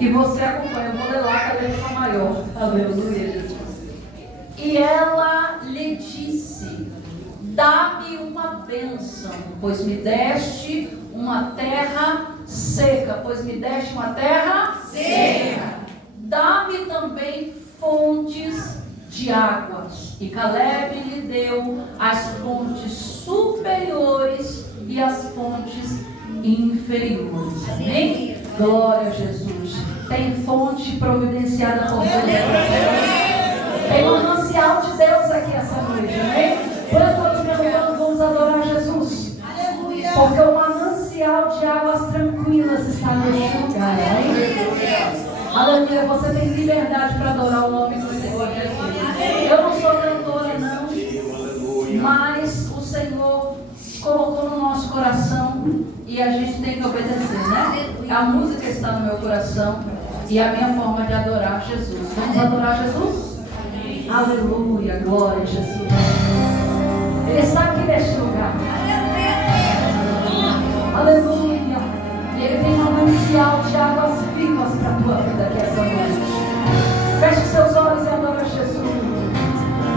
E você acompanha, eu vou ler lá da letra maior. Aleluia, Jesus. E ela lhe disse: dá-me uma bênção, pois me deste uma terra seca. Pois me deste uma terra seca. Dá-me também fontes de águas. E Caleb lhe deu as fontes superiores e as fontes inferiores. Amém? Glória a Jesus. Tem fonte providenciada por Deus. Tem um manancial de Deus aqui essa noite. Amém? Quando todos me adorando, vamos adorar Jesus. Porque o manancial de águas tranquilas está neste lugar. Amém? Aleluia. Você tem liberdade para adorar o nome do Senhor Jesus. Eu não sou cantora, não. Mas o Senhor colocou no nosso coração e a gente tem que obedecer, né? A música está no meu coração e a minha forma de adorar Jesus. Vamos adorar Jesus? Aleluia, glória a Jesus. Ele está aqui neste lugar. Aleluia. E Ele tem um manancial de águas vivas para a tua vida aqui essa noite. Feche seus olhos e adora Jesus.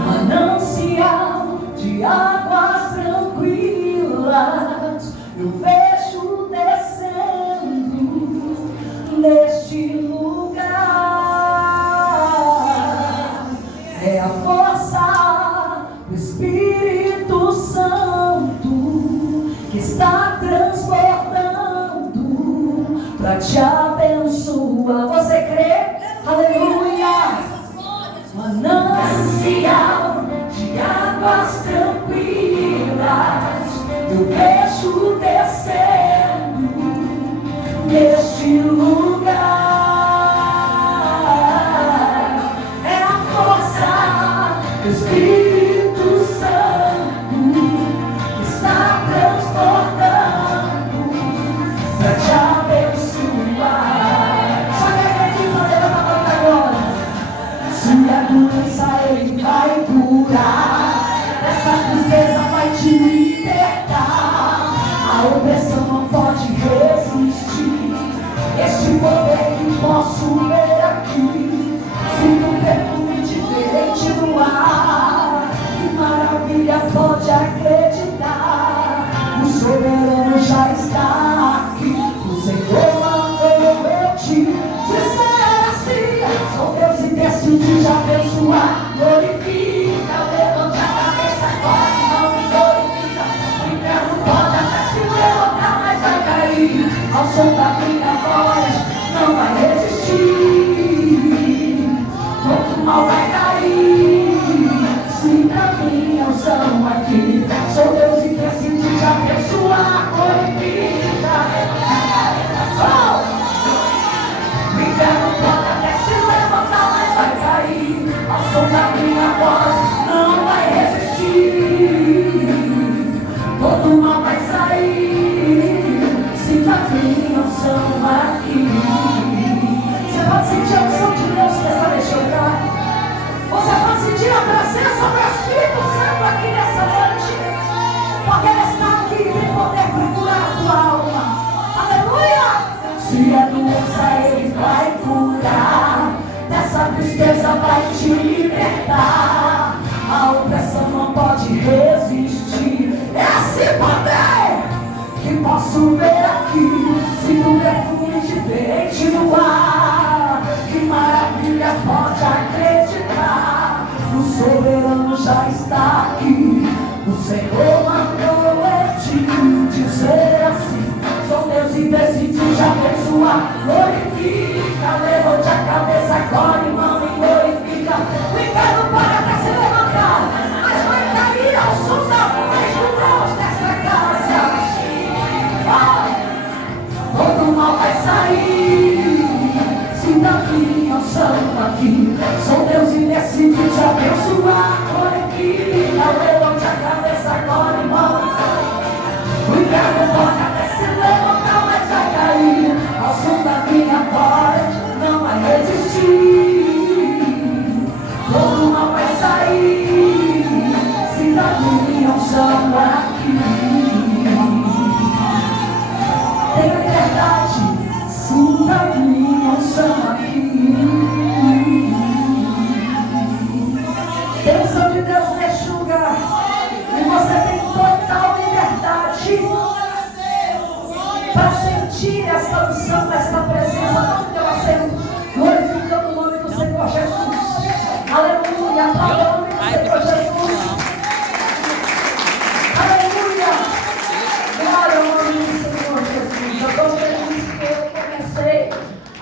Manancial de águas tranquilas, eu vejo descendo neste lugar. É a força do Espírito Santo que está transbordando para te abençoar. Você crê? Aleluia! Manancial de águas tranquilas, eu vejo descendo neste lugar. É a força do Espírito Santo que está transbordando para te abençoar. Só que acredita, levanta a mão agora. Se a doença Ele vai curar, essa tristeza vai te libertar, a opressão não pode resistir. Este poder que posso ver aqui, sinto um perfume diferente no ar. Que maravilha, pode acreditar, o soberano já está aqui. O Senhor mandou eu te dizer assim: sou Deus e decidi te abençoar. Glorifica, levante a cabeça agora e não me glorifica. O inferno pode até se levantar, mas vai cair. Ao som da minha voz não vai resistir. Todo mal vai cair. Sinta a minha unção aqui. Sou Deus e decidi te abençoar. Glorifica, levante a cabeça agora. O inferno pode até se levantar, mas vai cair. Ao som da minha voz não vai resistir. Todo mal vai sair. Sinta a minha unção aqui. Você pode sentir a unção de Deus nessa neste lugar. Você pode sentir a presença do Espírito Santo aqui nessa noite. Porque Ele está aqui e tem poder para curar a tua alma. Aleluia! Se a doença Ele vai curar, dessa tristeza vai te libertar, a opressão não pode resistir. Esse poder que posso ver aqui, sinto um perfume diferente no ar. Que maravilha, pode acreditar, o soberano já está aqui. O Senhor mandou eu te dizer assim: sou Deus e decidi te abençoar. Glorifica, levante a cabeça agora, irmão, e glorifica. O inferno pode até se levantar, mas vai cair ao som da voz de Deus nesta casa. Todo mal vai sair. Sinta a minha unção aqui. Sou Deus e decidi te abençoar. Glorifica, levante a cabeça agora, irmão. O inferno pode até se levantar, mas vai cair. Ao som da minha voz não vai resistir.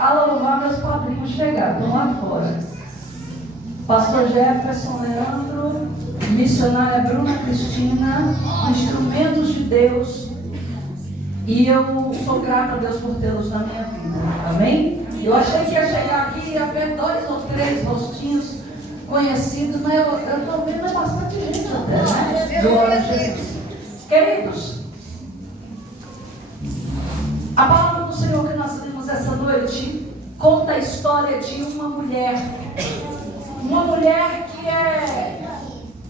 Fala, louvar, meus padrinhos chegaram, estão lá fora. Pastor Jefferson Leandro, missionária Bruna Cristina, instrumentos de Deus. E eu sou grata a Deus por tê-los na minha vida. Amém? Eu achei que ia chegar aqui e ia ver 2 ou 3 rostinhos conhecidos, mas eu estou vendo bastante gente até, né? Glória a Jesus. Queridos, a palavra do Senhor que nós lemos essa noite conta a história de uma mulher que é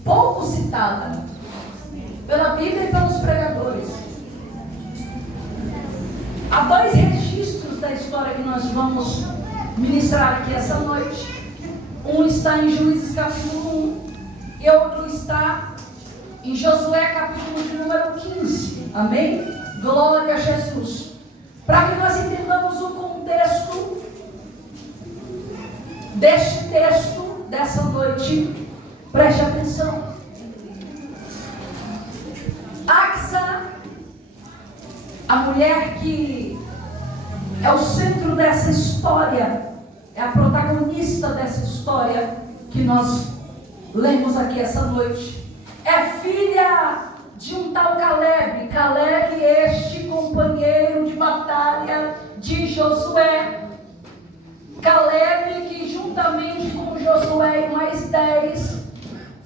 pouco citada pela Bíblia e pelos pregadores. Há 2 registros da história que nós vamos ministrar aqui essa noite. Um está em Juízes capítulo 1 e outro está em Josué capítulo de número 15. Amém? Glória a Jesus. Para que nós entendamos o contexto deste texto, dessa noite, preste atenção. Axa, a mulher que é o centro dessa história, é a protagonista dessa história que nós lemos aqui essa noite, é filha de um tal Caleb. Caleb, este companheiro de batalha de Josué. Caleb que juntamente com Josué e mais 10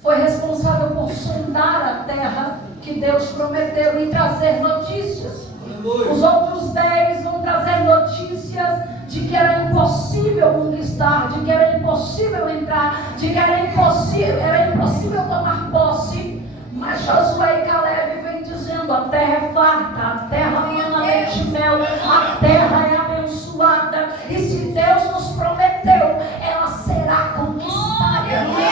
foi responsável por sondar a terra que Deus prometeu e trazer notícias. Os outros 10 vão trazer notícias de que era impossível conquistar, de que era impossível entrar, de que era impossível tomar posse. Mas Josué e Caleb vêm dizendo: a terra é farta, a terra mana leite e mel, a terra é abençoada, e se Deus nos prometeu, ela será conquistada.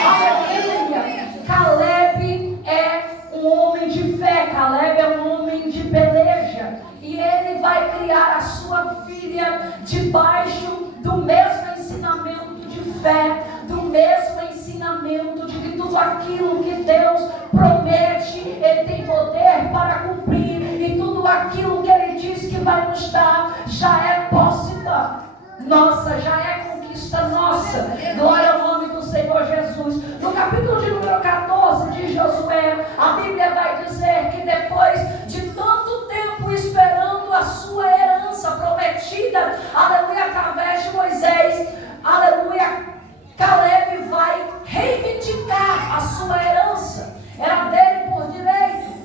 Aleluia! Caleb é um homem de fé, Caleb é um homem de peleja, e ele vai criar a sua filha debaixo do mesmo ensinamento de fé, do mesmo ensinamento de que tudo aquilo que Deus promete, Ele tem poder para cumprir, e tudo aquilo que Ele diz que vai nos dar já é posse nossa, já é conquista nossa. Glória ao nome do Senhor Jesus. No capítulo de número 14 de Josué, a Bíblia vai dizer que depois de tanto tempo esperando a sua herança prometida, aleluia, através de Moisés, aleluia, Caleb vai reivindicar a sua herança. Era dele por direito.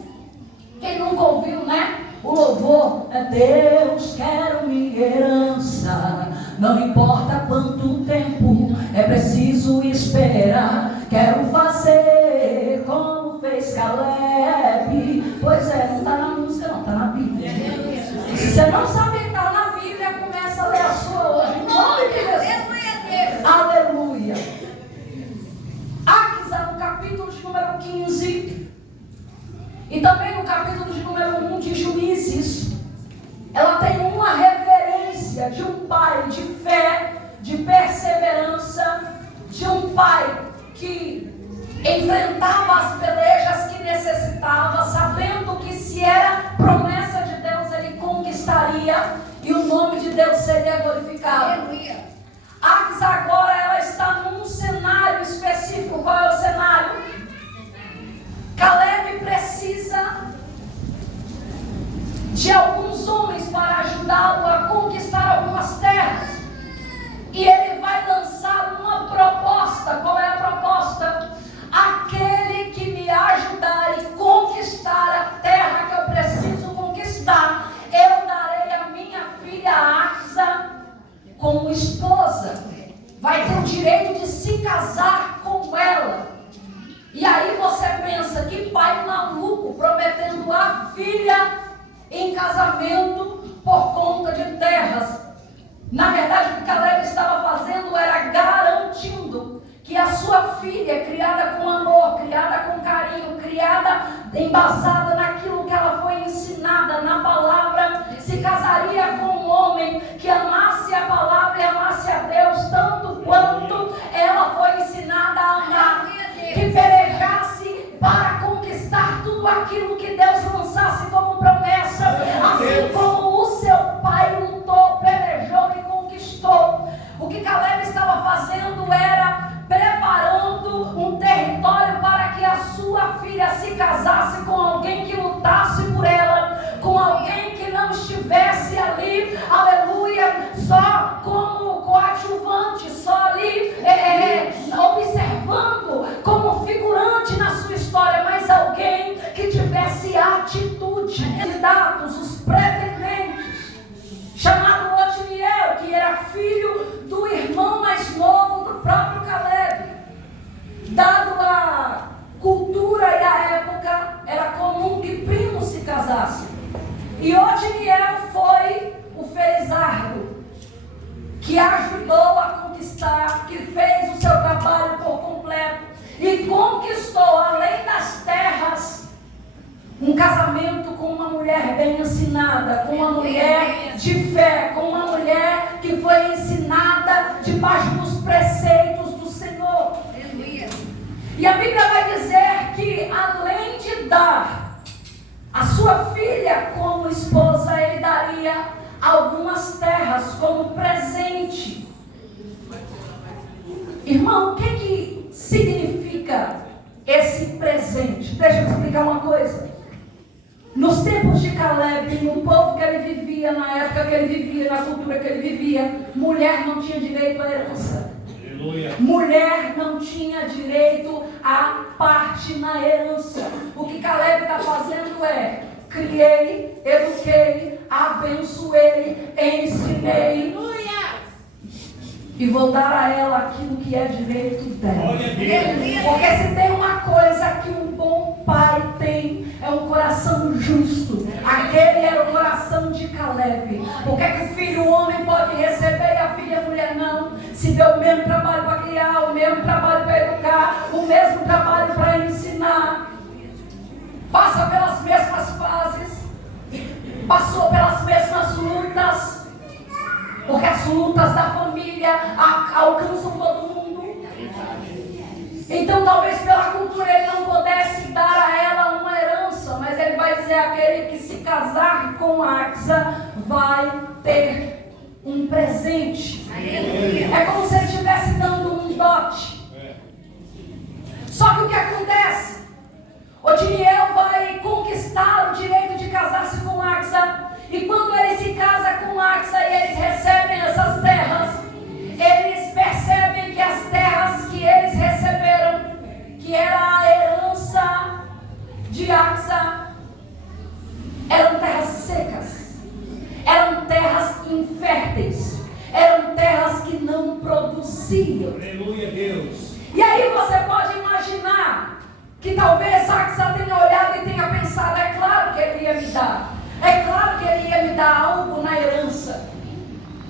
Quem nunca ouviu, né? O louvor é: Deus, quero minha herança. Não importa quanto tempo é preciso esperar. Quero fazer como fez Caleb. Pois é, não está na música, não, está na Bíblia. Se você não sabe que está na Bíblia, começa a ler a sua hoje. Em nome de Jesus. Aleluia. Axa, no capítulo de número 15, e também no capítulo de número 1 de Juízes, ela tem uma referência de um pai de fé, de perseverança, de um pai que enfrentava as pelejas que necessitava, sabendo que se era promessa de Deus, ele conquistaria e o nome de Deus seria glorificado. Axa agora ela está num cenário específico. Qual é o cenário? Caleb precisa de alguns homens para ajudá-lo a conquistar algumas terras. E ele vai lançar uma proposta. Qual é a proposta? Aquele que me ajudar e conquistar a terra que eu preciso conquistar, eu darei a minha filha Axa como esposa. Vai ter o direito de se casar com ela. E aí você pensa, que pai maluco prometendo a filha em casamento por conta de terras. Na verdade, o que Caleb estava fazendo era garantindo que a sua filha, criada com amor, criada com carinho, criada, embasada naquilo que ela foi ensinada na palavra, se casaria com um homem que amasse a palavra e amasse a Deus tanto quanto ela foi ensinada a amar, que pelejasse para conquistar tudo aquilo que Deus lançasse como promessa, assim como o seu pai lutou, pelejou e conquistou. Caleb estava fazendo era preparando um território para que a sua filha se casasse com alguém que lutasse por ela, com alguém que não estivesse ali, aleluia, só como coadjuvante, só ali observando como figurante na sua história, mas alguém que tivesse atitude. Candidatos, os pretendentes, chamado Otiniel, que era filho do irmão mais novo do próprio Caleb. Dado a cultura e a época, era comum que primos se casassem. E Otiniel foi o felizardo que ajudou a conquistar, que fez o seu trabalho por completo e conquistou, além das terras, um casamento com uma mulher bem ensinada, com uma mulher de fé, com uma mulher que foi ensinada debaixo dos preceitos do Senhor. E a Bíblia vai dizer que, além de dar a sua filha como esposa, ele daria algumas terras como presente. Irmão, o que significa esse presente? Deixa eu explicar uma coisa. Nos tempos de Caleb, no povo que ele vivia, na época que ele vivia, na cultura que ele vivia, mulher não tinha direito à herança. Aleluia. Mulher não tinha direito a parte na herança. O que Caleb está fazendo é: criei, eduquei, abençoei, ensinei. E vou dar a ela aquilo que é direito dela. Porque se tem uma coisa que um bom pai tem, é um coração justo. Aquele era o coração de Caleb. Por que o filho homem pode receber e a filha mulher não? Se deu o mesmo trabalho para criar, o mesmo trabalho para educar, o mesmo trabalho para ensinar. Passa pelas mesmas fases, passou pelas mesmas lutas. Porque as lutas da família alcançam todo mundo. Então talvez pela cultura ele não pudesse dar a ela uma herança, mas ele vai dizer: aquele que se casar com Axa vai ter um presente. É como se ele estivesse dando um dote. Só que o que acontece? Otiniel vai conquistar o direito de casar-se com Axa. E quando ele se casa com Axa e eles recebem essas terras, eles percebem que as terras que eles receberam, que era a herança de Axa, eram terras secas, eram terras inférteis, eram terras que não produziam. Aleluia, Deus. E aí você pode imaginar que talvez Axa tenha olhado e tenha pensado: é claro que ele ia me dar. É claro que ele ia me dar algo na herança.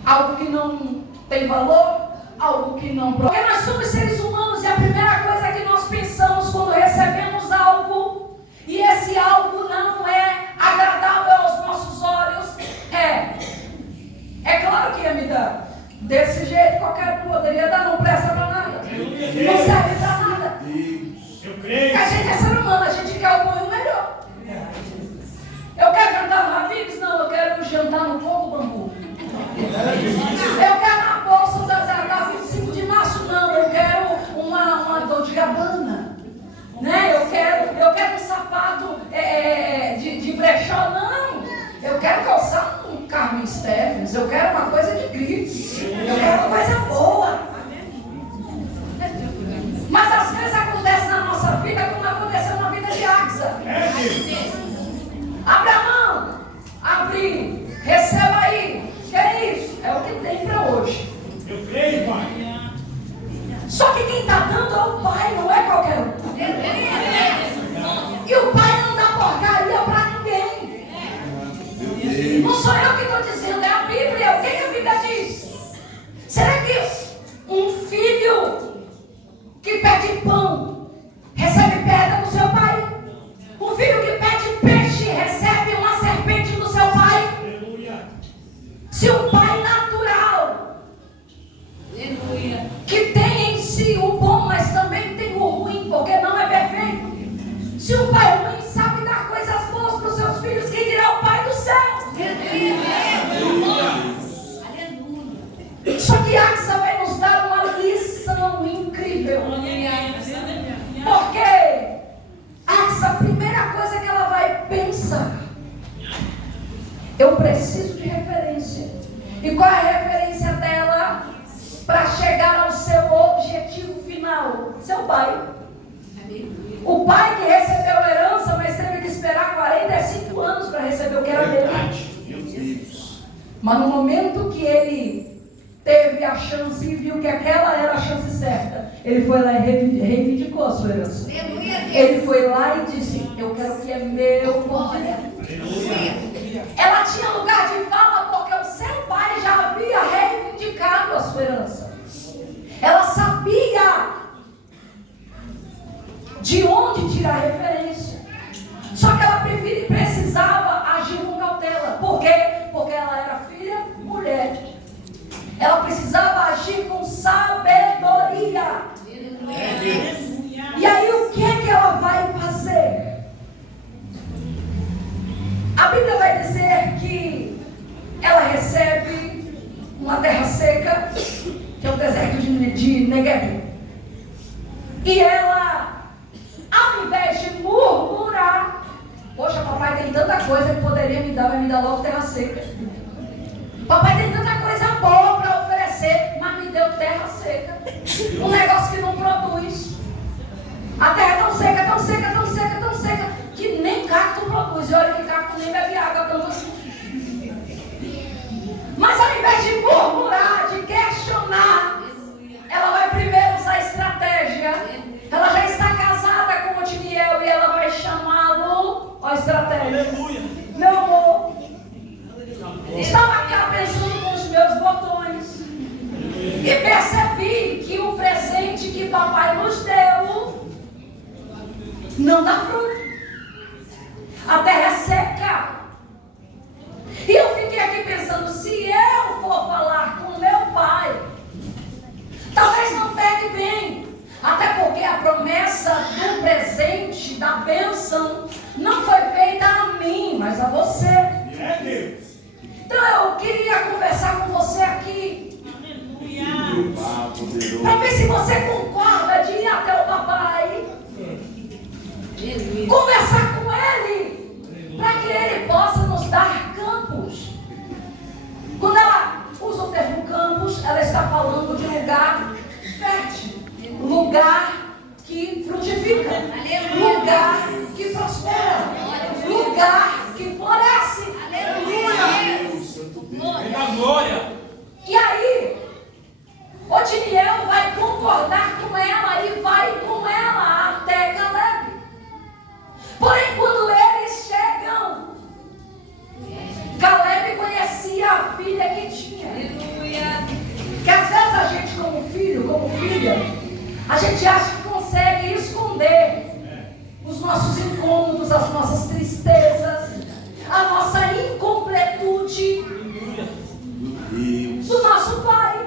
Algo que não tem valor, algo que não... Porque nós somos seres humanos e a primeira coisa que nós pensamos quando recebemos algo, e esse algo não é agradável aos nossos olhos, é claro que ia me dar. Desse jeito qualquer um poderia dar, não presta para nada. Não serve para nada. Eu creio. A gente é ser humano, a gente quer o bom e o melhor. Eu quero jantar no Habib's? Não, eu quero jantar no Fogo Bambu. Eu quero uma bolsa da 25 de março? Não, eu quero uma Dolce & Gabbana. Né? Eu quero um sapato de brechó? Não. Eu quero calçar um Carmen Steffens. Eu quero uma coisa de grife. Eu quero uma coisa boa. Mas às vezes acontece na nossa vida como aconteceu na vida de Axa. Abra a mão, abri, receba aí. Que é isso? É o que tem para hoje. Eu preciso de referência. E qual é a referência dela para chegar ao seu objetivo final? Seu pai. O pai que recebeu a herança, mas teve que esperar 45 anos para receber o que era dele. Mas no momento que ele teve a chance e viu que aquela era a chance certa, ele foi lá e reivindicou a sua herança. Ele foi lá e disse: eu quero o que é meu por direito. Ela tinha lugar de fala porque o seu pai já havia reivindicado a sua herança. Ela sabia de onde tirar referência. Só que ela precisava agir com cautela. Por quê? Porque ela era filha, mulher. Ela precisava agir com sabedoria. E aí o que é que ela vai fazer? A Bíblia vai dizer que ela recebe uma terra seca, que é o deserto de Negev. E ela, ao invés de murmurar, poxa, papai tem tanta coisa que poderia me dar, vai me dar logo terra seca. Papai tem tanta coisa boa para oferecer, mas me deu terra seca. Um negócio que não produz. A terra é tão seca, tão seca, tão seca, tão seca, que nem cacto produz. E olha que cacto nem bebe água, tanto assim. Mas ao invés de murmurar, de questionar, ela vai primeiro usar estratégia. Ela já está casada com o Otiniel e ela vai chamá-lo. Ó, estratégia. Meu amor, estava cá pensando com os meus botões e percebi que o presente que papai nos deu não dá fruto. A terra é seca. E eu fiquei aqui pensando, se eu for falar com meu pai, talvez não pegue bem. Até porque a promessa do presente, da bênção, não foi feita a mim, mas a você. Então eu queria conversar com você aqui, para ver se você concorda de ir até o papai, conversar com ele, para que ele possa nos dar campos. Quando ela usa o termo campos, ela está falando de lugar fértil, lugar que frutifica, lugar que prospera, lugar que floresce. Glória. E aí, Otiniel vai concordar com ela e vai com ela até Caleb. Porém, quando eles chegam, Caleb conhecia a filha que tinha. Que às vezes a gente, como filho, como filha, a gente acha que consegue esconder os nossos incômodos, as nossas tristezas, a nossa incompletude do nosso pai.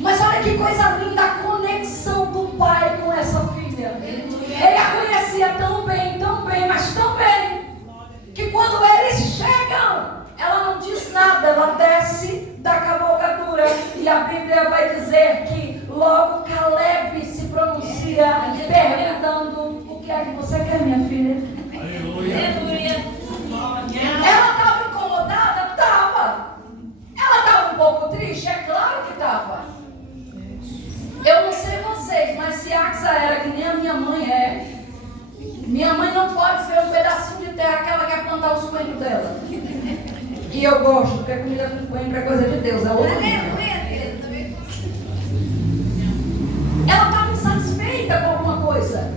Mas olha que coisa linda a conexão do pai com essa filha. Ele a conhecia tão bem, mas tão bem, que quando eles chegam, ela não diz nada, ela desce da cavalgadura. E a Bíblia vai dizer que logo Caleb se pronuncia, perguntando: o que é que você quer, minha filha? Ela estava incomodada? Estava. Ela estava um pouco triste? É claro que estava. Eu não sei vocês, mas se Axa era que nem a minha mãe é, minha mãe não pode ver um pedacinho de terra que ela quer plantar os coentros dela. E eu gosto, porque comida com coentro é coisa de Deus, é outra coisa. Ela estava insatisfeita com alguma coisa.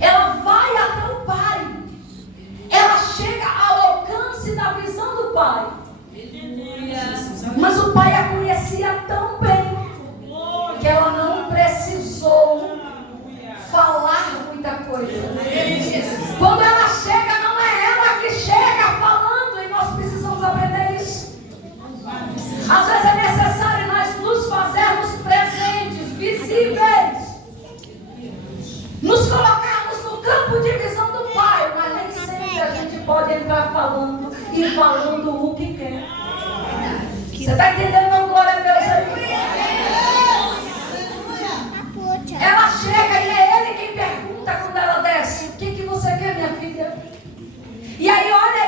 Ela vai até o pai. Ela chega ao alcance da visão do pai. Mas o pai a conhecia tão bem que ela não precisou falar muita coisa. Quando ela chega, não é ela que chega falando, e nós precisamos aprender isso. Às vezes é necessário nós nos fazermos presentes, visíveis, nos colocarmos no campo de visão do pai, mas nem sempre a gente pode entrar falando e falando o que quer. Você está entendendo, não? Glória a Deus aí. Ela chega e é ele quem pergunta quando ela desce: o que você quer, minha filha? E aí olha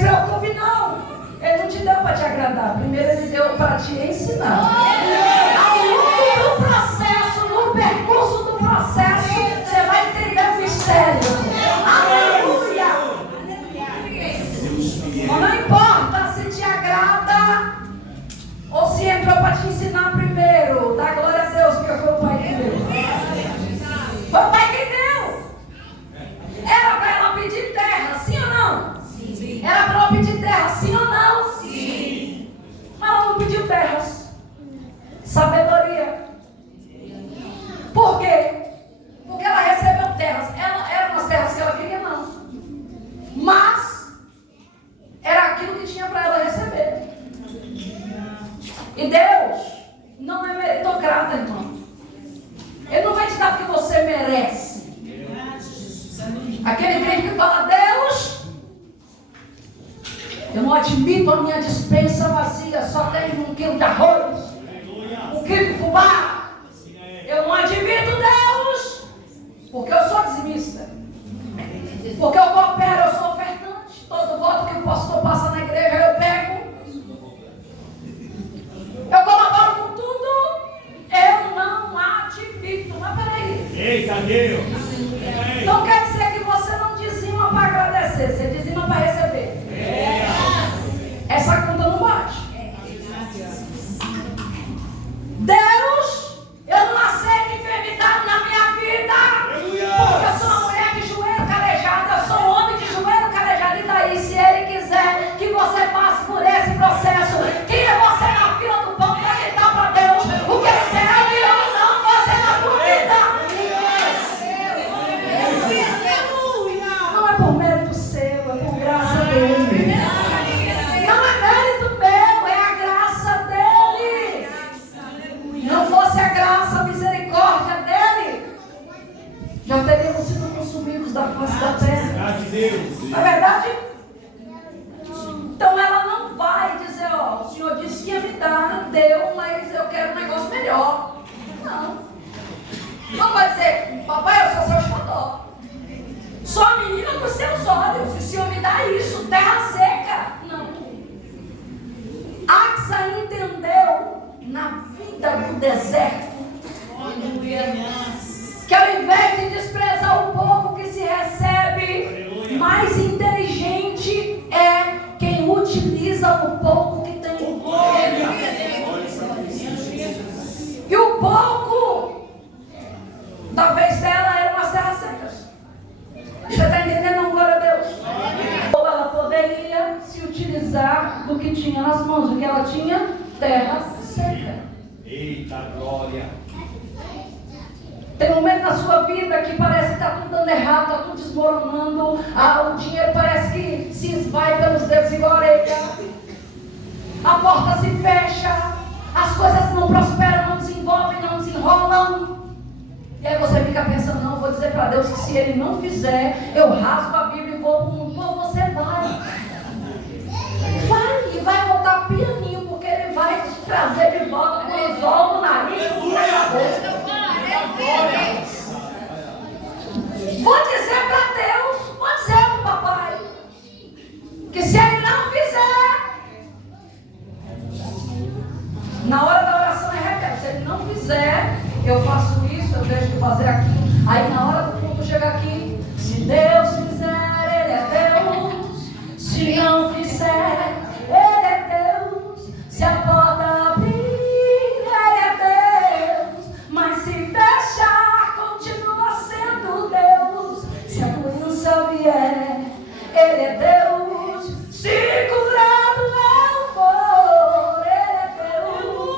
preocupe não. Ele não te deu para te agradar. Primeiro ele deu para te ensinar. Ao longo do processo, no percurso do processo, você vai entender o mistério. Aleluia! Não importa se te agrada ou se entrou para te ensinar primeiro. Dá glória a Deus, porque foi o Pai que deu. Foi o Pai que deu. Era para ela pedir terra, sim ou não? Sim. Era para ela pedir terra, sim ou não? Sim. Mas ela não pediu terras. Sabedoria. Por quê? Porque ela recebeu terras. Eram as terras que ela queria, não. Mas era aquilo que tinha para ela receber. E Deus não é meritocrata, irmão. Ele não vai te dar porque você merece. Aquele crente que fala, Deus, eu não admito a minha despensa vazia, só tem 1 quilo de arroz, 1 quilo de fubá. Eu não admito, Deus, porque eu sou dizimista, porque eu coopero, eu sou ofertante. Todo voto que o pastor passa na igreja eu pego, eu colaboro com tudo. Eu não admito. Mas peraí, eita Deus. Então quer dizer que você não dizima para agradecer, você dizima para receber. Essa conta não bate. Deus, eu não aceito enfermidade na minha vida, porque eu sou uma mulher de joelho calejado, eu sou um homem de joelho calejado. E daí, se Ele quiser que você passe por esse processo, tira você na fila do pão para gritar para Deus o que Ele deve ou não fazer na tua vida. Não é por mérito seu, é por graça dele. Não é mérito meu, é a graça dele. Não fosse a graça, a misericórdia dele, já teríamos sido consumidos da face da terra. Não é verdade? Então ela não vai dizer, ó, o Senhor disse que ia me dar, deu, mas eu quero um negócio melhor. Não. Não vai dizer, papai, eu sou seu xodó. Sou a menina dos seus olhos. E o Senhor me dá isso, terra seca. Não. Axa entendeu na vida do deserto que ao invés de desprezar o povo que se recebe, mais inteligente é quem utiliza o pouco que tem. E o pouco da vez dela eram as terras secas. Você está entendendo, não? Glória a Deus. Ou ela poderia se utilizar do que tinha nas mãos, o que ela tinha, terra seca. Eita glória. Tem um momento na sua vida que parece que está tudo dando errado, está tudo desmoronando, o dinheiro parece que se esvai pelos dedos igual a orelha, a porta se fecha, as coisas não prosperam, não desenvolvem, não desenrolam. E aí você fica pensando, não, vou dizer para Deus que se Ele não fizer, eu rasgo a Bíblia e vou para o mundo. Pô, você vai. Vai, e vai voltar pianinho, porque Ele vai te trazer de volta com o anzol no nariz, com na boca. Vou dizer para Deus, vou dizer para o papai, que se Ele não fizer, na hora da oração é repete, se Ele não fizer, eu faço isso, eu deixo de fazer aquilo. Aí na hora do culto chega aqui, se Deus fizer, Ele é Deus. Se não fizer, Ele é Deus. Se a porta abrir, Ele é Deus. Mas se fechar, continua sendo Deus. Se a doença vier, Ele é Deus. Se curado eu for, Ele é Deus.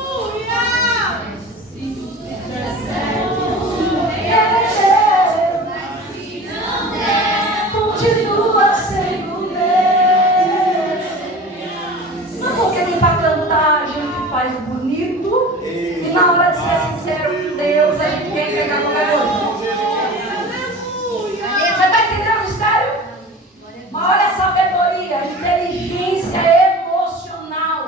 Continua sendo Deus. Não porque nem para cantar a gente faz bonito e na hora de ser sincero com Deus a gente quer pegar qualquer coisa. Você está entendendo o mistério? Mas olha a sabedoria, a inteligência emocional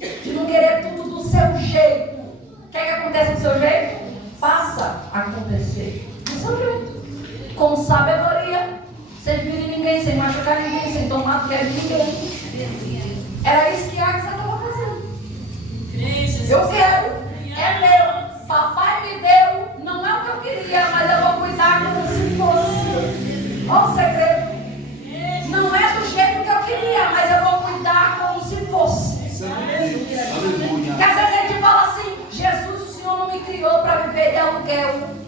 de não querer tudo do seu jeito. O que acontece do seu jeito? Passa a acontecer do seu jeito. Com sabedoria, sem ferir ninguém, sem machucar ninguém, sem tomar amado, que é ninguém. Era isso que Axa estava fazendo. Eu quero, é meu. Papai me deu, não é o que eu queria, mas eu vou cuidar como se fosse. Olha o segredo. Não é do jeito que eu queria, mas eu vou cuidar como se fosse. Porque às vezes a gente fala assim: Jesus, o Senhor não me criou para viver de aluguel.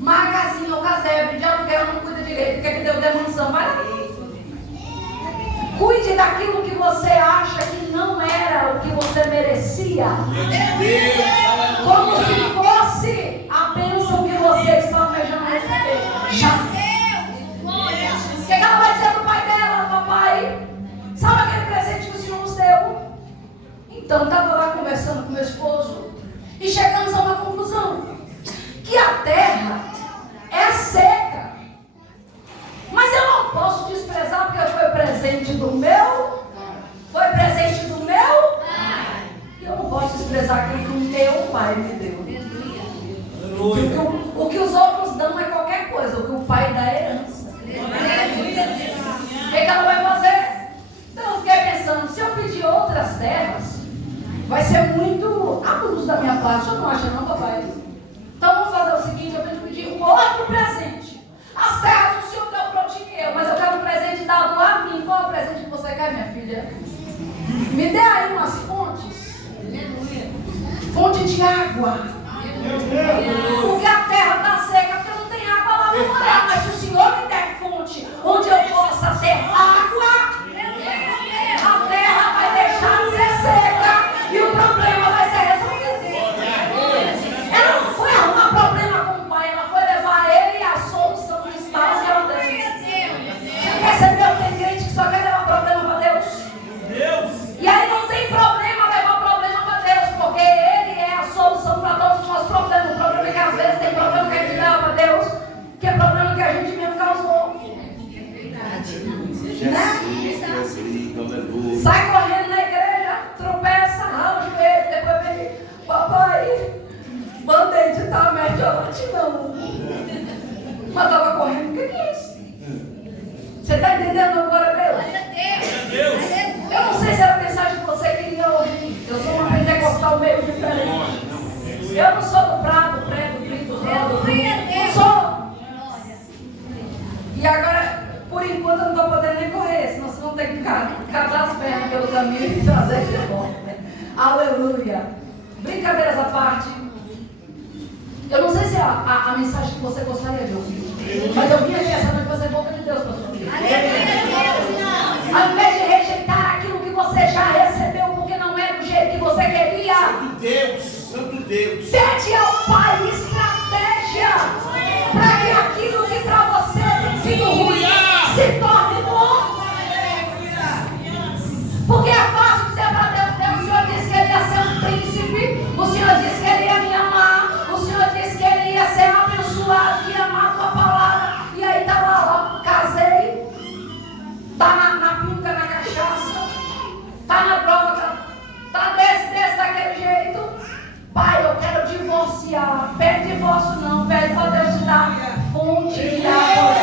Magazine ou casebre de aluguel não cuida direito, quer que Deus dê mansão. Vai lá. Cuide daquilo que você acha que não era o que você merecia. Como se fosse a bênção que você está almejando receber. Já. O que ela vai dizer para o pai dela? Papai, sabe aquele presente que o Senhor nos deu? Então, estava lá conversando com meu esposo e chegamos a uma conclusão. Que a terra é seca. Mas eu não posso desprezar porque foi presente do meu. Foi presente do meu. E eu não posso desprezar aquilo que o meu pai me deu. O que os outros dão é qualquer coisa. O que o pai dá é herança. O que ela vai fazer? Então eu fiquei pensando, se eu pedir outras terras, vai ser muito abuso da minha parte. Eu não acho não, papai. Então vamos fazer o seguinte, eu vou pedir um outro presente. As terras o Senhor deu para o dinheiro, mas eu quero um presente dado a mim. Qual é o presente que você quer, minha filha? Me dê aí umas fontes. Fonte de água. Porque a terra está seca, porque não tem água lá para morar. Mas se o Senhor me der fonte onde eu possa ter água, a terra vai deixar de ser seca e o problema vai ser resolvido. Ela não foi arrumar problema com o pai, ela foi levar ele e a solução que estava em Deus. Percebeu? Tem gente que só quer levar problema para Deus. E aí não tem problema levar problema para Deus, porque Ele é a solução para todos os nossos problemas. O problema é que às vezes tem problema que a gente leva para Deus, que é problema que a gente mesmo causou. Né? Sai correndo na igreja, tropeça, rala o joelho, depois vem, papai, band-aid tá melhorante não. Mas estava correndo, o que é isso? Você está entendendo agora, Deus? Eu não sei se era a mensagem que você queria ouvir. Eu sou uma pentecostal meio diferente. Eu não sou do Prado, Preto, Brito, Rodo. Não sou. E agora, por enquanto, eu não estou podendo nem correr, senão vocês vão ter que casar as pernas pelo caminho e trazer de volta. Aleluia. Brincadeiras à parte. Eu não sei se é a mensagem que você gostaria de ouvir, mas eu vim aqui essa noite fazer boca de Deus para sua vida. Ao invés de rejeitar aquilo que você já recebeu, porque não é do jeito que você queria. Santo Deus. Pede ao Pai estratégia para que aquilo que para você tem sido ruim se torne bom. Porque é fácil dizer para Deus, o Senhor disse que Ele ia ser um príncipe, o Senhor disse que Ele ia me amar, o Senhor disse que Ele ia ser abençoado, que ia amar a tua palavra. E aí tá lá, casei, tá na pinga, na cachaça, tá na droga, tá desse, daquele jeito. Pai, eu quero divorciar. Pede divórcio não, pede para Deus te dar fonte de água.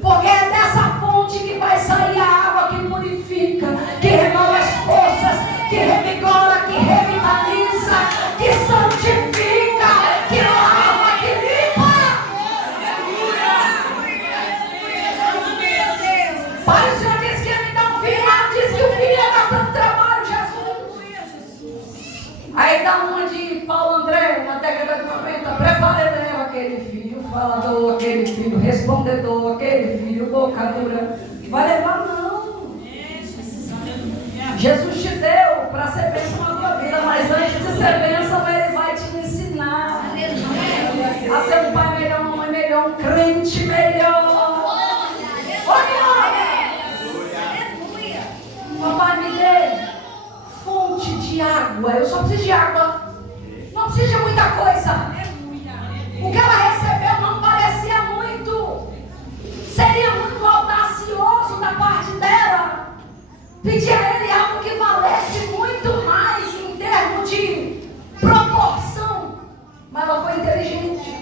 Porque é dessa fonte que vai sair a água que purifica, que renova as forças, que revigora, que revitaliza, que santifica, que lava, que limpa. Pai, o Senhor disse que ia me dar um filho, mas disse que o filho ia dar tanto trabalho, Jesus. Aí dá uma de Paulo André, na década de 90, prepare aquele filho, falador, aquele filho, respondedor, aquele filho, boca dura. Vai levar não. Jesus te deu para ser bênção na tua vida, mas antes de ser bênção, Ele vai te ensinar a ser um pai melhor, uma mãe melhor, um crente melhor. Papai, me dê fonte de água. Eu só preciso de água. Não preciso de muita coisa. O que ela recebeu não parecia muito. Seria muito audacioso da parte dela pedir a Ele algo que valesse muito mais em termos de proporção. Mas ela foi inteligente.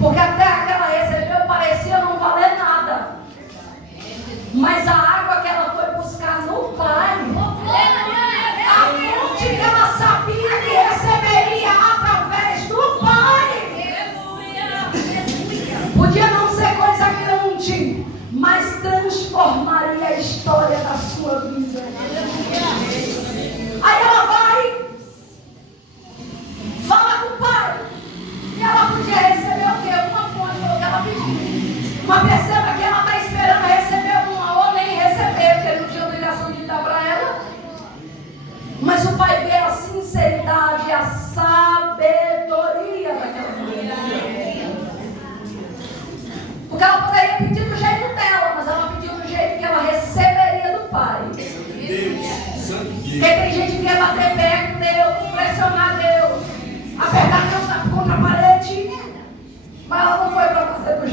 Porque a terra que ela recebeu parecia não valer nada.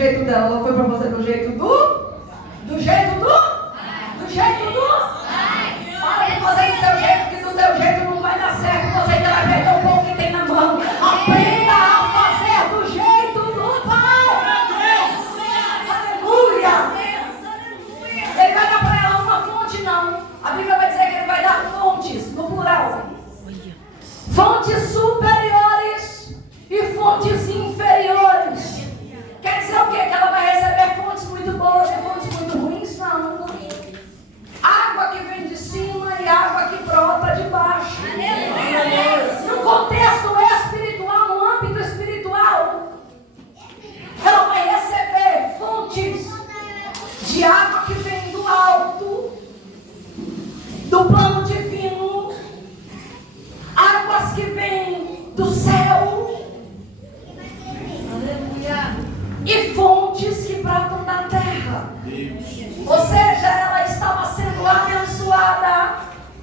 jeito dela, ela foi para fazer do jeito do jeito para de fazer do teu jeito, que do teu jeito não vai dar certo, você ainda vai perder o pouco que tem na mão. Aprenda a fazer do jeito do Pai. Aleluia. Ele vai dar para ela uma fonte, não. A Bíblia vai dizer que ele vai dar fontes, no plural. Fontes superiores e fontes inferiores. Quer dizer o quê? Que ela vai receber fontes muito boas e fontes muito ruins? Não. Água que vem de cima e água que brota de baixo. No contexto espiritual, no âmbito espiritual, ela vai receber fontes de água que vem do alto, do plano divino, águas que vêm do céu. Aleluia. E fontes que brotam da terra. Ou seja, ela estava sendo abençoada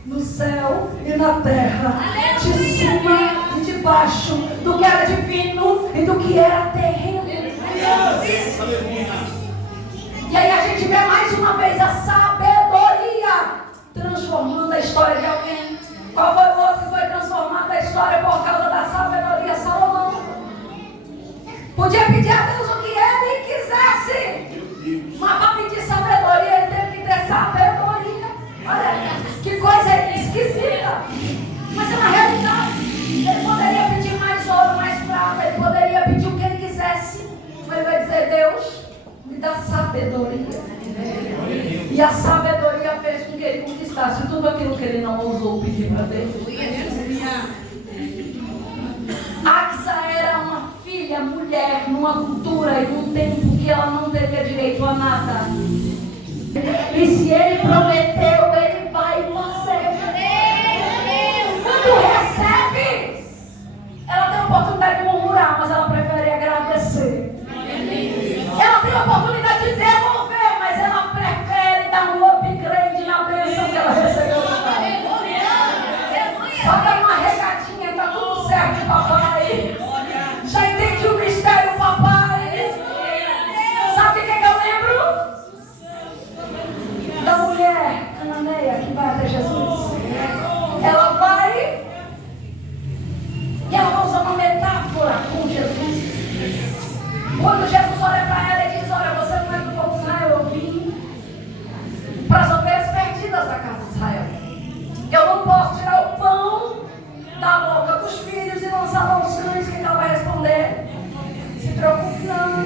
no céu e na terra, de cima e de baixo, do que era divino e do que era terreno. E aí a gente vê mais uma vez a sabedoria transformando a história de alguém. Qual foi o outro que foi transformado a história por causa da sabedoria? Salomão. Podia pedir a Deus o que ele quisesse, mas para pedir sabedoria ele teve que ter sabedoria. Olha, que coisa esquisita. Mas na realidade ele poderia pedir mais ouro, mais prata, ele poderia pedir o que ele quisesse, mas ele vai dizer: Deus, me dá sabedoria. E a sabedoria fez com que ele conquistasse tudo aquilo que ele não ousou pedir para Deus. Axa era uma filha, mulher, numa cultura e num tempo que ela não teria direito a nada. E se ele prometeu, ele vai fazer. Quando recebe, ela tem a oportunidade de murmurar, mas ela prefere agradecer. Ela tem a oportunidade de devolver, mas ela prefere dar um upgrade na bênção que ela recebeu. Só dá uma regadinha, tá tudo certo, papai. Já entendi o mistério, papai. Sabe o que eu lembro? Da mulher cananeia que vai até Jesus. Ela vai e ela vai usar uma metáfora com Jesus. Quando Jesus olha para ela e diz: olha, você não é do povo de Israel, eu vim para as ovelhas perdidas da casa de Israel. Eu não posso tirar o pão da boca dos filhos e lançar aos cães. O que ela vai responder? Se preocupe não,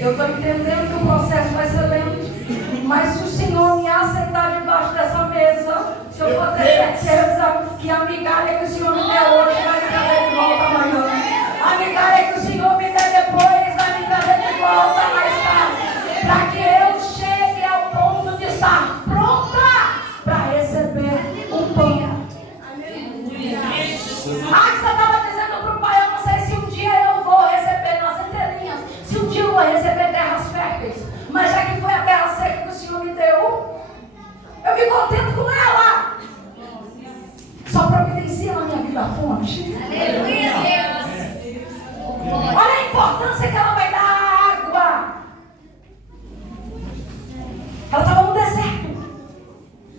eu estou entendendo que o processo vai ser lento, mas se o Senhor me aceitar debaixo dessa mesa, se eu for ter certeza que a migalha que o Senhor me der hoje vai me trazer de volta amanhã, a migalha que o Senhor me der depois vai me trazer de volta mais tarde, para que eu chegue ao ponto de estar pronta para receber o pão. Axa estava dizendo para o pai: eu não sei se um dia eu vou receber nas entrelinhas, se um dia eu vou receber terras férteis, mas já que foi a terra seca que o Senhor me deu, eu fico contente com ela. Só providencia na minha vida a fonte. Aleluia, Deus. Olha a importância que ela vai dar à água. Ela estava no deserto,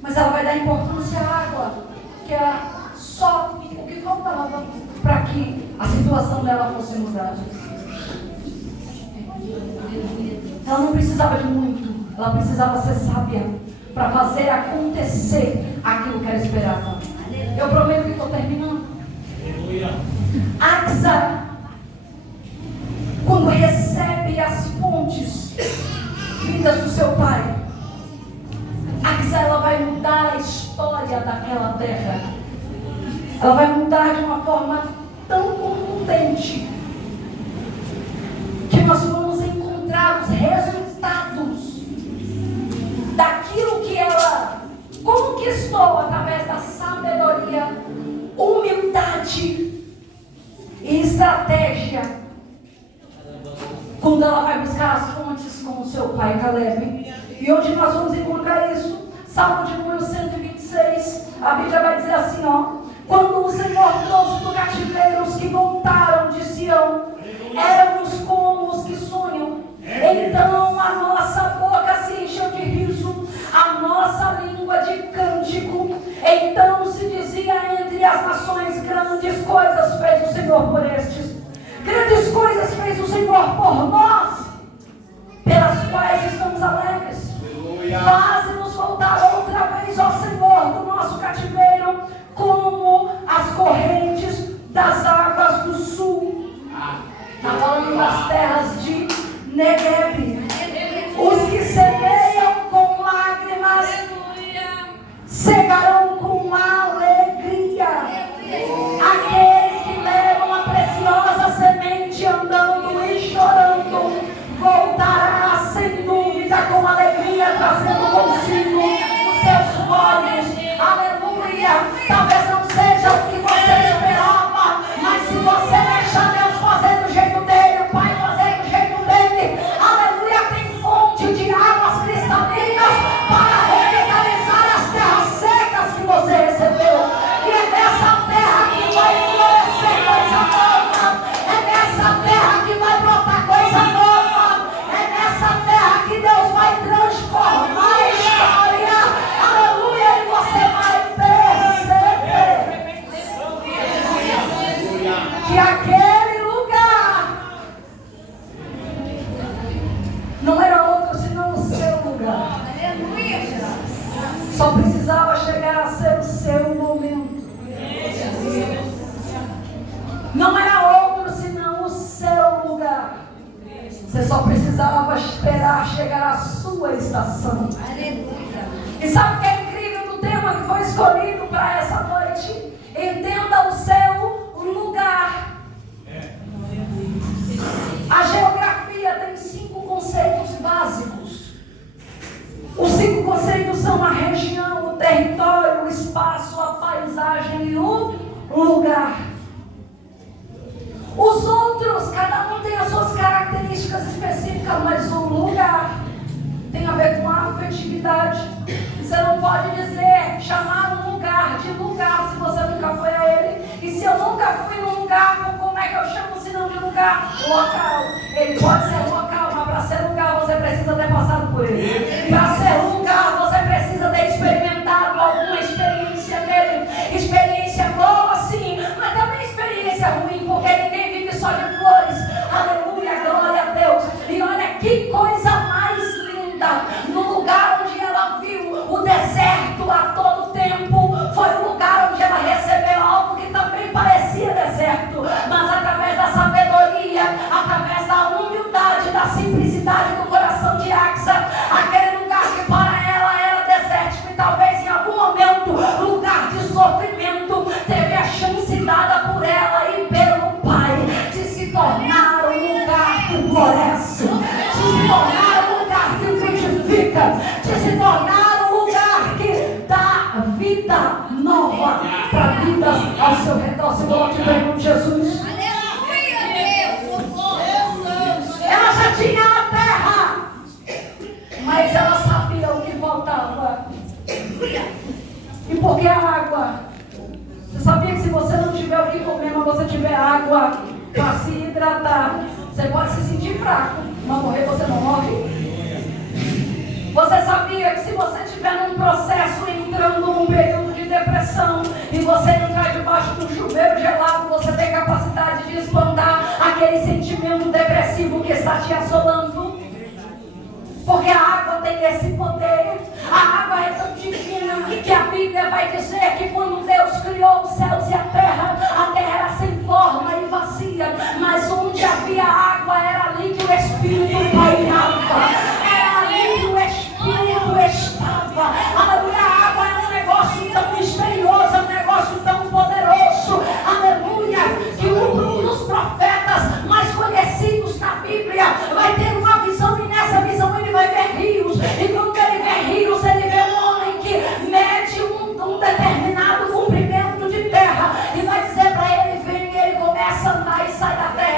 mas ela vai dar importância à água, que era só o que faltava para que a situação dela fosse mudada. Ela não precisava de muito, ela precisava ser sábia para fazer acontecer aquilo que ela esperava. Eu prometo que estou terminando. Axa, quando recebe as fontes vindas do seu pai, Axa, ela vai mudar a história daquela terra. Ela vai mudar de uma forma tão contundente que nós vamos encontrar os resultados daquilo que ela conquistou através da sabedoria, humildade e estratégia, quando ela vai buscar as fontes com o seu pai Caleb. E hoje nós vamos encontrar isso. Salmo de número 126, a Bíblia vai dizer assim, ó: quando o Senhor trouxe do cativeiro os que voltaram de Sião, éramos como os que sonham. Então Senhor por estes. Grandes coisas fez o Senhor por nós, pelas quais estamos alegres. Faze-nos voltar outra vez, ó Senhor, do nosso cativeiro, como as correntes das águas do sul. Está falando das terras de Negueb. Os que semeiam com lágrimas cegarão com alegria. Aqueles que levam a preciosa semente andando e chorando voltará sem dúvida com alegria, trazendo consigo os seus molhos. Aleluia. Talvez não seja o que você esperava, mas se você deixar Deus fazer do jeito dele, o Pai fazer do jeito dele, aleluia, tem fonte de águas cristalinas para revitalizar as terras secas que você recebeu. E é nessa terra que vai florescer coisa nova, é nessa terra que vai brotar coisa nova, é nessa terra que Deus vai transformar a história. Aleluia, e você vai perceber que aquele lugar não era outro senão o seu lugar. Só precisava chegar a ser o seu momento. Não era outro senão o seu lugar. Você só precisava esperar chegar a sua estação. E sabe o que é incrível do tema que foi escolhido para essa noite? Entenda o seu lugar. A geografia tem 5 conceitos básicos. Os 5 conceitos são a região, o território, o espaço, a paisagem e o lugar. Os outros, cada um tem as suas características específicas, mas o lugar tem a ver com a afetividade. Você não pode dizer, chamar um lugar de lugar se você nunca foi a ele. E se eu nunca fui num lugar, como é que eu chamo se não de lugar? Local. Ele pode ser local, mas para ser lugar você precisa ter passado por ele. Para ser lugar você precisa ter experimentado alguma experiência nele. Experiência boa sim, mas também experiência ruim, porque ninguém vive só de flores. Aleluia, glória a Deus. E olha que coisa mais linda. No lugar onde ela viu o deserto a todo tempo, foi o lugar onde ela recebeu algo que também parecia deserto, mas através da sabedoria, através da humildade, da simplicidade do coração de Axa, aquele lugar que para ela era desértico e talvez em algum momento lugar de sofrimento, teve a chance dada por ela e pelo Pai de se tornar um lugar que floresce, de se tornar um lugar que frutifica, de se tornar um lugar que dá vida nova para vidas ao seu redor. Se coloque bem com Jesus. Ela já tinha a terra, mas ela sabia o que faltava. E por que a água? Você sabia que se você não tiver o que comer, mas você tiver água para se hidratar, você pode se sentir fraco, mas morrer você não morre? Você sabia que se você estiver num processo entrando num período de depressão e você entrar debaixo de um chuveiro gelado, você tem capacidade de espantar aquele sentimento depressivo que está te assolando? Porque a água tem esse poder. A água é tão divina que a Bíblia vai dizer que quando Deus criou os céus e a terra era sem forma e vazia, mas onde havia água era ali que o Espírito pairava, era ali que o Espírito estava. Aleluia, a água é um negócio tão misterioso, é um negócio tão poderoso, aleluia, que um dos profetas mais conhecidos na Bíblia vai ter uma visão e nessa visão ele vai ver rios, e quando ele vê rios, ele vê um homem que mede um determinado comprimento de terra e vai dizer para ele, vem, e ele começa a andar e sai da terra.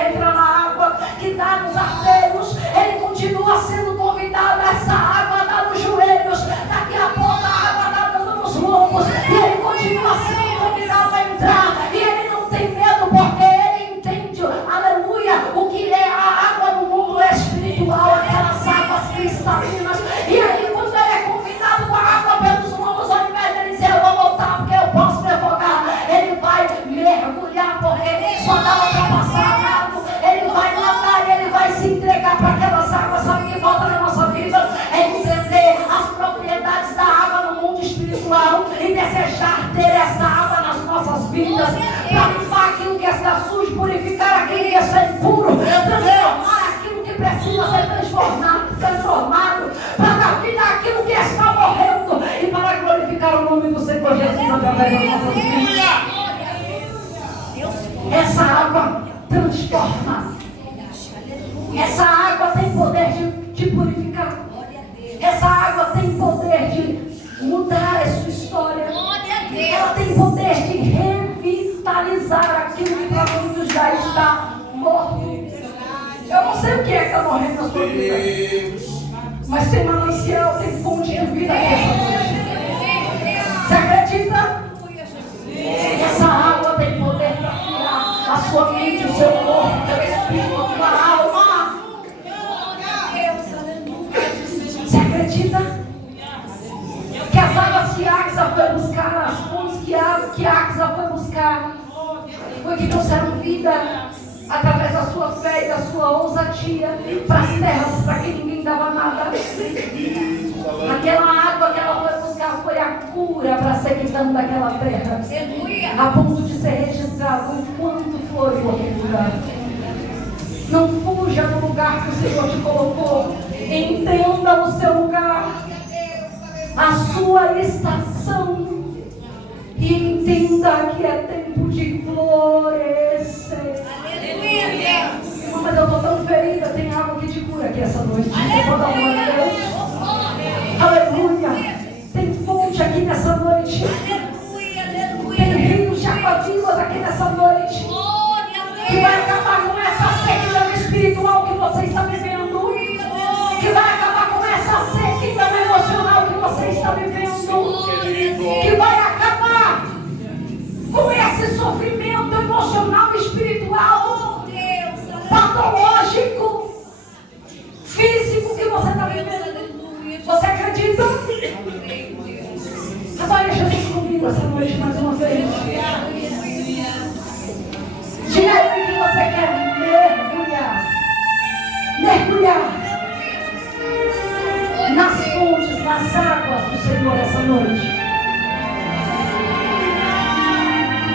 através das nossas mentes. Essa água transforma. Essa água tem poder de purificar. Essa água tem poder de mudar a sua história. Ela tem poder de revitalizar aquilo que para muitos já está morto. Eu não sei o que é que está morrendo na sua vida, mas tem manancial, tem fonte de vida nessa noite. Você acredita? Essa água tem poder para curar a sua mente, o seu corpo, o seu espírito, a sua alma. Você acredita? Que as águas que Axa foi buscar, as fontes que Axa foi buscar, foi que trouxeram vida através da sua fé e da sua ousadia para as terras para que ninguém dava nada. Aquela água que ela foi buscar foi a cura para a sequidão daquela terra, a ponto de ser registrado o quanto foi aquele lugar. Não fuja do lugar que o Senhor te colocou. Entenda o seu lugar, a sua estação, e entenda que é tempo de florescer. Mas eu estou tão ferida, tem água que te cura aqui essa noite. Você pode dar glória a Deus? Aleluia! Tem fonte aqui nessa noite. Tem rios de água-vivas aqui nessa noite. Que vai acabar com essa sequidão espiritual que você está vivendo. Que vai acabar com essa sequidão emocional que você está vivendo. Que vai acabar com esse sofrimento emocional, espiritual, patológico, físico que você está vivendo. Você acredita? Adore Jesus comigo essa noite mais uma vez. Diga aí que você quer mergulhar. Mergulhar nas fontes, nas águas do Senhor essa noite.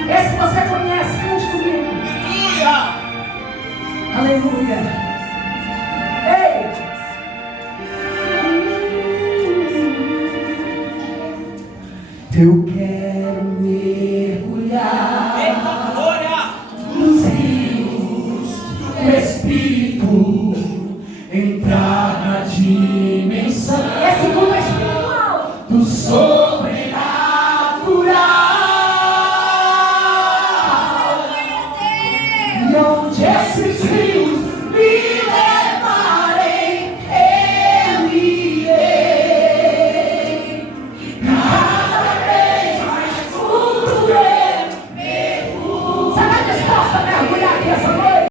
Esse você conhece, cante comigo. Aleluia. Ei! Eu quero